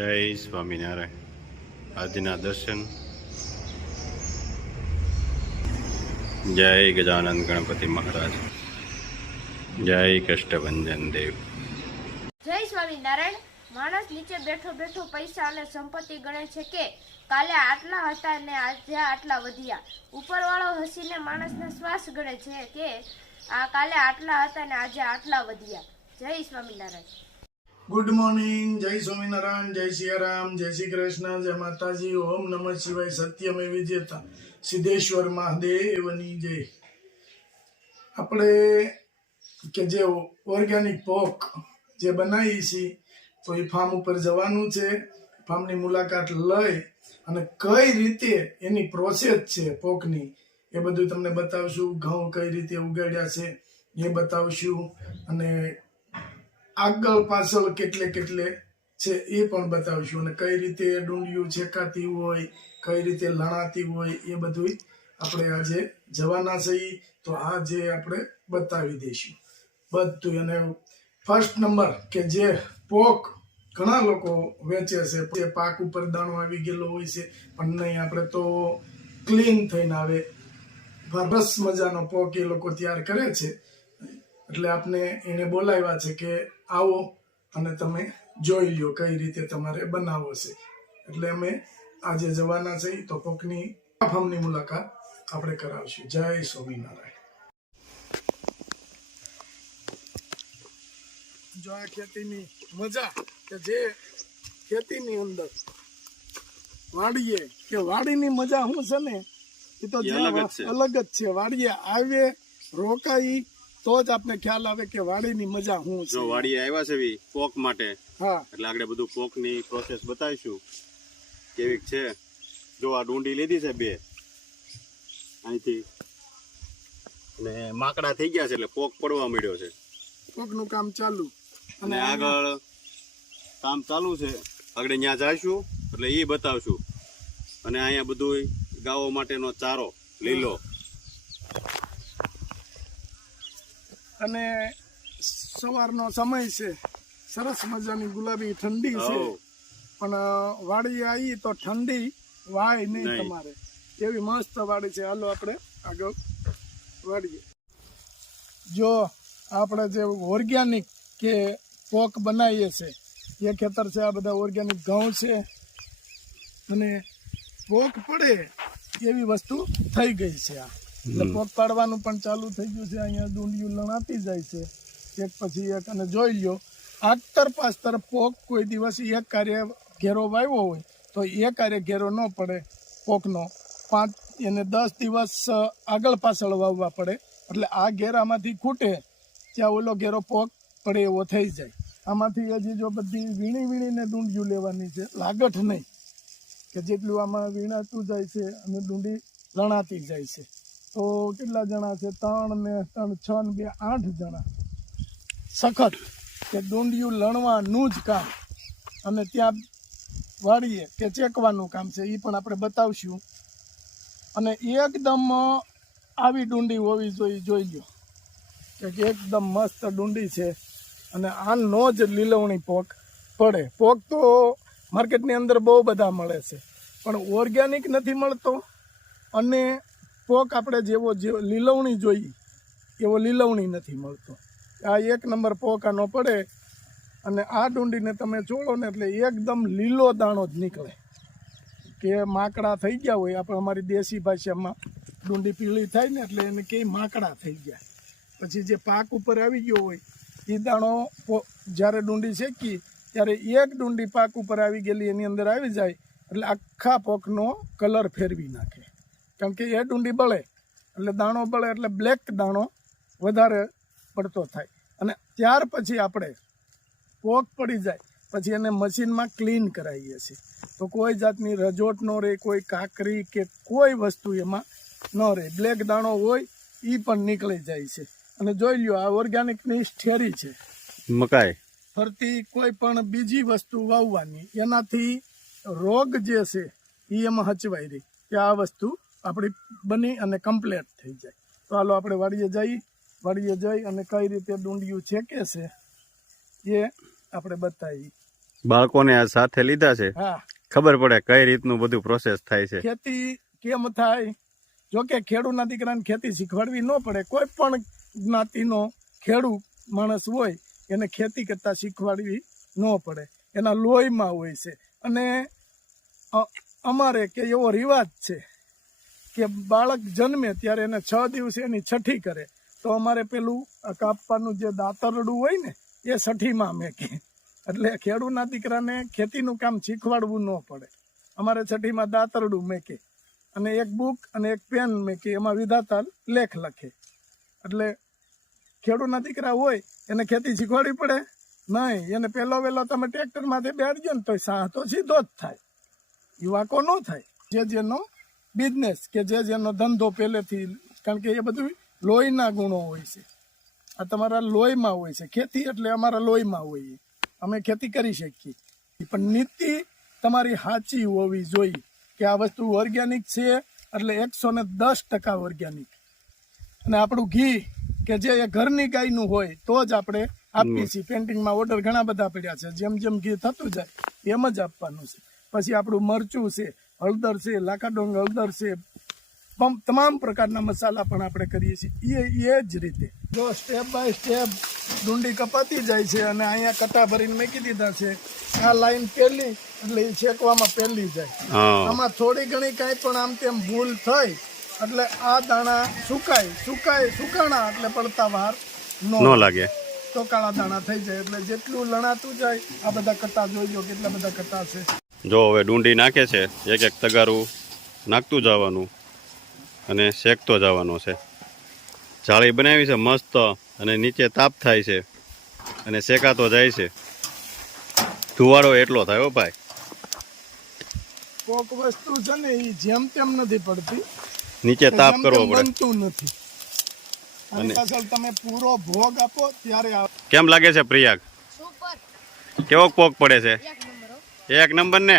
જય સ્વામિનારાયણ. આજના દર્શન. જય ગજાનંદ ગણપતિ મહારાજ. જય કષ્ટભંજન દેવ. જય સ્વામિનારાયણ. માણસ નીચે બેઠો બેઠો પૈસા અને સંપત્તિ ગણે છે કે કાલે આટલા હતા અને આજે આટલા વધ્યા. ઉપરવાળો હસીને માણસને શ્વાસ ગણે છે કે આ કાલે આટલા હતા અને આજે આટલા વધ્યા. જય સ્વામિનારાયણ. Good morning. જય સ્વામિનારાયણ. જય સિયારામ. જય શ્રી કૃષ્ણ. જય માતાજી. ઓમ નમઃ શિવાય. સત્યમે વિજેતા સિદ્ધેશ્વર મહાદેવની જય. આપણે કે જે ઓર્ગેનિક પોક જે બનાવી છે તો એ ફાર્મ ઉપર જવાનું છે. ફાર્મની મુલાકાત લઈ અને કઈ રીતે એની પ્રોસેસ છે પોકની એ બધું તમને બતાવશું. ઘઉં કઈ રીતે ઉગાડ્યા છે એ બતાવશું અને આગળ પાછળ કેટલે કેટલે છે એ પણ બતાવશું અને કઈ રીતે ડુંડિયું છેકાતી હોય, કઈ રીતે લણાતી હોય એ બધું આપણે આજે જવાના છીએ તો આજે આપણે બતાવી દઈશું બધું. અને ફર્સ્ટ નંબર કે જે પોક ઘણા લોકો વેચે છે, પાક ઉપર દાણો આવી ગયેલો હોય છે પણ નહીં, આપણે તો ક્લીન થઈને આવે સરસ મજાનો પોક એ લોકો તૈયાર કરે છે. એટલે આપણે એને બોલાવ્યા છે કે આવો અને તમે જોઈ લ્યો કઈ રીતે તમારે બનાવવો છે. એટલે અમે આજે જવાના છે તો પોકની ફાર્મની મુલાકાત આપણે કરાવશું. જય સ્વામિનારાયણ. જો આ ખેતીની મજા કે જે ખેતીની અંદર વાડીએ કે વાડીની મજા શું છે ને એ તો અલગ જ છે. વાડીએ આવે રોકાઈ તો જ આપણે ખ્યાલ આવે કે વાડીની મજા શું છે. વાડીએ આવ્યા છે પોક માટે, હા, એટલે આગળ બધું પોકની પ્રોસેસ બતાવીશું કેવી છે. જો આ ડુંડી લીધી છે 2 અહીંથી અને માકડા થઈ ગયા છે એટલે પોક પડવા મળ્યો છે. પોકનું કામ ચાલુ અને આગળ કામ ચાલુ છે. આગળ ત્યાં જઈશું એટલે એ બતાવશું. અને અહીંયા બધું ગાવો માટેનો ચારો લીલો. અને સવારનો સમય છે, સરસ મજાની ગુલાબી ઠંડી છે પણ વાડી આવી તો ઠંડી વાય નહીં તમારે, એવી મસ્ત વાડી છે. હાલો આપણે આગળ વાડીએ. જો આપણે જે ઓર્ગેનિક કે પોક બનાવીએ છીએ એ ખેતર છે. આ બધા ઓર્ગેનિક ઘઉં છે અને પોક પડે એવી વસ્તુ થઈ ગઈ છે. આ એટલે પોક પાડવાનું પણ ચાલુ થઈ ગયું છે. અહીંયા ડુંડિયું લણાતી જાય છે એક પછી એક. અને જોઈ લ્યો આતર પાસ્તર પોક કોઈ દિવસ એક કાર્ય ઘેરો વાવ્યો હોય તો એ કાર્ય ઘેરો ન પડે પોકનો. 5 અને 10 દિવસ આગળ પાછળ વાવવા પડે એટલે આ ઘેરામાંથી ખૂટે ત્યાં ઓલો ઘેરો પોક પડે એવો થઈ જાય. આમાંથી હજી જો બધી વીણીને ડુંડિયું લેવાની છે, લાગઠ નહીં કે જેટલું આમાં વીણાતું જાય છે અને ડુંડી લણાતી જાય છે. તો કેટલા જણા છે? 3 ને 3 6 ને 2 8 જણા સખત કે ડુંડિયું લણવાનું જ કામ અને ત્યાં વાળીએ કે ચેકવાનું કામ છે એ પણ આપણે બતાવશું. અને એકદમ આવી ડુંડી હોવી જોઈએ. જોઈ લો કે એકદમ મસ્ત ડુંડી છે અને આનો જ લીલવણી પોક પડે. પોક તો માર્કેટની અંદર બહુ બધા મળે છે પણ ઓર્ગેનિક નથી મળતો અને પોક આપણે જેવો લીલવણી જોઈએ એવો લીલવણી નથી મળતો. આ 1 નંબર પોક આનો પડે અને આ ડુંડીને તમે ચોળો ને એટલે એકદમ લીલો દાણો જ નીકળે કે માકડા થઈ ગયા હોય. આપણે અમારી દેશી ભાષામાં ડુંડી પીળી થાય ને એટલે એને કે માકડા થઈ ગયા. પછી જે પાક ઉપર આવી ગયો હોય એ દાણો જ્યારે ડુંડી શેકી ત્યારે એક ડુંડી પાક ઉપર આવી ગયેલી એની અંદર આવી જાય એટલે આખા પોકનો કલર ફેરવી નાખે. કારણ કે એ ડુંડી બળે એટલે દાણો બળે એટલે બ્લેક દાણો વધારે પડતો થાય. અને ત્યાર પછી આપણે પોક પડી જાય પછી એને મશીનમાં ક્લીન કરાવીએ છીએ તો કોઈ જાતની રજોટ ન રહે, કોઈ કાકરી કે કોઈ વસ્તુ એમાં ન રહે. બ્લેક દાણો હોય એ પણ નીકળી જાય છે. અને જોઈ લ્યો આ ઓર્ગેનિકની સ્ટેરી છે. મકાઈ ફરતી કોઈ પણ બીજી વસ્તુ વાવવાની એનાથી રોગ જે છે એ એમાં હચવાઈ રહી કે આ વસ્તુ આપણી બની અને કમ્પ્લીટ થઈ જાય. તો હાલો આપણે વાડીએ જઈ અને કઈ રીતે ડુંડિયું છેકે છે એ આપણે બતાવી. બાળકોને આ સાથે લીધા છે, હા, ખબર પડે કઈ રીતનું બધું પ્રોસેસ થાય છે. ખેતી કેમ થાય. જો કે ખેડૂતના દીકરાને ખેતી શીખવાડવી ન પડે. કોઈ પણ જ્ઞાતિનો ખેડૂત માણસ હોય એને ખેતી કરતા શીખવાડવી ન પડે. એના લોહીમાં હોય છે. અને અમારે કે એવો રિવાજ છે કે બાળક જન્મે ત્યારે એને 6 દિવસે એની છઠ્ઠી કરે. તો અમારે પેલું કાપવાનું જે દાતરડું હોય ને એ છઠ્ઠીમાં મેકે. એટલે ખેડૂતના દીકરાને ખેતીનું કામ શીખવાડવું ન પડે. અમારે છઠ્ઠીમાં દાતરડું મેકે અને એક બુક અને એક પેન મેકે, એમાં વિધાતા લેખ લખે. એટલે ખેડૂતના દીકરા હોય એને ખેતી શીખવાડવી પડે નહીં. એને પહેલો વહેલો તમે ટ્રેક્ટરમાંથી બેસજો ને તો સાહ તો સીધો જ થાય, યુવાકો ન થાય. જે જેનો બિઝનેસ કે જે જેનો ધંધો પહેલેથી, કારણ કે એ બધું લોહીના ગુણો હોય છે. આ તમારા લોહીમાં હોય છે. ખેતી એટલે અમારા લોહીમાં હોય. અમે ખેતી કરી શકીએ, પણ નીતિ તમારી સાચી હોવી જોઈએ કે આ વસ્તુ ઓર્ગેનિક છે એટલે 110% ઓર્ગેનિક. અને આપણું ઘી કે જે એ ઘરની ગાયનું હોય તો જ આપણે આપીએ છીએ. પેન્ટિંગમાં ઓર્ડર ઘણા બધા પડ્યા છે. જેમ જેમ ઘી થતું જાય એમ જ આપવાનું છે. પછી આપણું મરચું છે, હળદર છે, લાકાડોંગ હળદર છે, તમામ પ્રકારના મસાલા પણ આપણે કરીએ છીએ. એ જ રીતે જો સ્ટેપ બાય સ્ટેપ ડુંડી કપાતી જાય છે. અને અહીંયા કટા ભરીને મૂકી દીધા છે. આ લાઈન પહેલી એટલે એ છેકવામાં પહેલી જાય. આમાં થોડી ઘણી કાંઈ પણ આમ તેમ ભૂલ થઈ એટલે આ દાણા સુકાણા એટલે પડતા વાર ન લાગે તો કાળા દાણા થઈ જાય. એટલે જેટલું લણાતું જાય આ બધા કટા જોઈજો કેટલા બધા કટા છે. જો હવે ડુંડી નાખે છે, એક એક તગારું નાખતું જવાનું અને શેકતો જવાનો છે. જાળી બનાવી છે મસ્ત અને નીચે તાપ થાય છે અને શેકાતો જાય છે. ધુવાડો એટલો થાય હો ભાઈ. કોક વસ્તુ છે ને એ જેમ તેમ નથી પડતી, નીચે તાપ કરવો પડે. બનતું નથી. અને પાછળ તમે પૂરો ભોગ આપો ત્યારે કેમ લાગે છે પ્રિયાગ? સુપર, કેવો પોક પડે છે? 1 નંબર. 1 નંબર ને.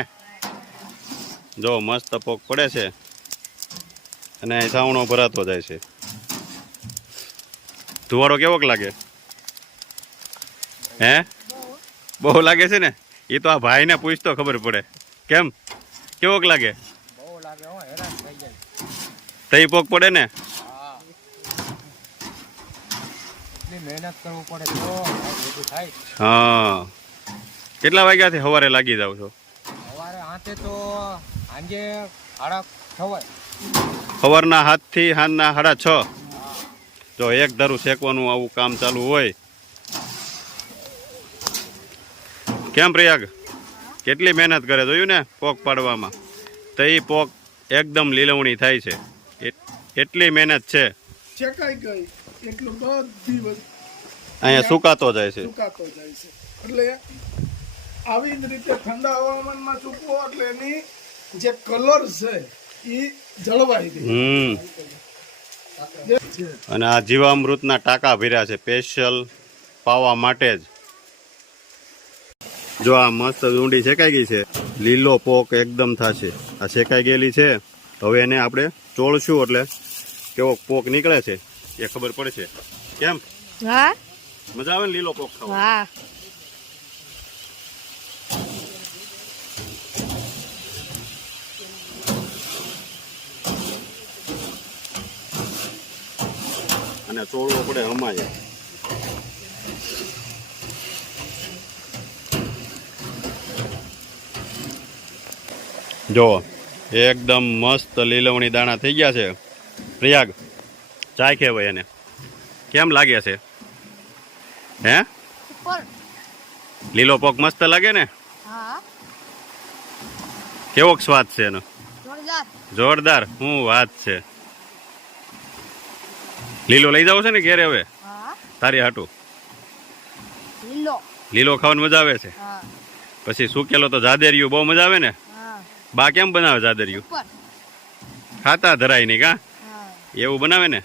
જો મસ્ત પોક પડે છે અને સાવણો ભરાતો જાય છે. ધુવાડો કેવોક લાગે? હે, બહુ લાગે છે ને? એ તો આ ભાઈને પૂછતો ખબર પડે. કેમ, કેવોક લાગે? બહુ લાગે હો, હેરાન થઈ જાય. તઈ પોક પડે ને? એટલી મહેનત કરવું પડે તો બધું થાય. હા. કેટલા વાગ્યાથી સવારે લાગી જાવ છો? સવારે હાથે તો સાંજે 6:30. સવારના 7 થી સાંજના 6:30. જો એક ધારું શેકવાનું આવું કામ ચાલુ હોય. કેમ પ્રયાગ, કેટલી મહેનત કરે જોયું ને પોક પાડવામાં? તો એ પોક એકદમ લીલવણી થાય છે. એટલી મહેનત છે. ચેકાઈ ગઈ એટલું બધી વસ્તુ અહીંયા સુકાતો જાય છે. સુકાતો જાય છે. એટલે આવી જ રીતે ઠંડા હવામાનમાં સૂકવો એટલે એની જે કલર છે એ જળવાઈ ગઈ. અને આ જીવામૃતના ટાંકા ભર્યા છે સ્પેશિયલ પાવા માટે જ. જો આ મસ્ત ડુંડી શેકાઈ ગઈ છે, લીલો પોક એકદમ થશે. આ શેકાઈ ગયેલી છે. હવે એને આપણે ચોળશું એટલે કેવો પોક નીકળે છે એ ખબર પડશે. કેમ, હા, મજા આવે ને લીલો પોક ખાવા? હા. અને ચોળવો પડે હમાય. જો એકદમ મસ્ત લીલવણી દાણા થઈ ગયા છે. પ્રયાગ, ચાય ખેવાય એને. કેમ લાગે છે? હે, સુપર. લીલો પોક મસ્ત લાગે ને? હા, કેવો સ્વાદ છે એનો? જોરદાર. જોરદાર. શું વાત છે. લીલો લઈ જાવ છે ને ઘેરે હવે હા, તારી હાટું? લીલો. લીલો ખાવાની મજા આવે છે. હા, પછી સુકેલો તો જાદેરિયું બહુ મજા આવે ને? હા, બા કેમ બનાવે જાદેરિયું? સુપર. ખાતા ધરાય નહીં કા? હા. એવું બનાવે ને?